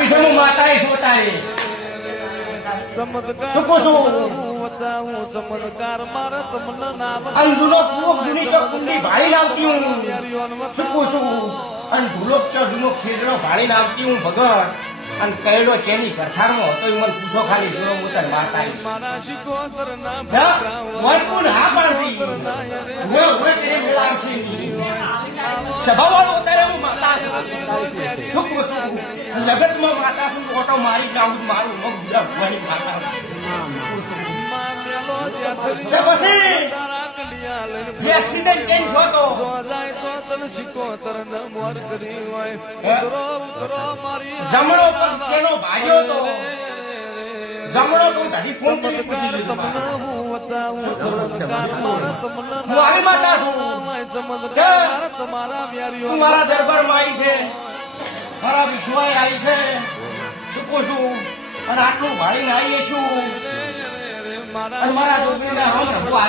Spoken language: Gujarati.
ઈશમુ માતાએ સોતાએ ચમત્કાર શું કહું છું? બતાવું ચમત્કાર મારે તમને નામ અંધુલો પૂરો ગુની તો કુંડી ભાળી લાવતી હું શું કહું છું? અને ભૂલો જૂનો ખેડડો ભાળી લાવતી હું ભગત અને કયડો ચેની કથારમાં હતો એ મને પૂછો ખાલી જોડો હું તને માતા આવીશ. મારા શિકોતર ના હા? મોય કોણ હા પાડતી? હું તે મેળાવશે. સ્વભાવવાળો અત્યારે હું માતા છું. શું કહું છું? જગતમાં માતા છું ઓટો મારી નાખું મારું મગ બધા ભગવાનની માતા છું. તે પછી જે એક્સિડન્ટ કેમ છો તો જમણો પગ તેનો ભાગ્યો તો જમણો તો તારી ફોન કરી પૂછી લીધું હું આવી માતા છું કે તું મારા દરબારમાં આવી છે મારા વિશ્વાય આવી છે ચૂકું છું અને આટલું ભાળીને આવીએ છું અને મારા છોકરીને હમ રખવા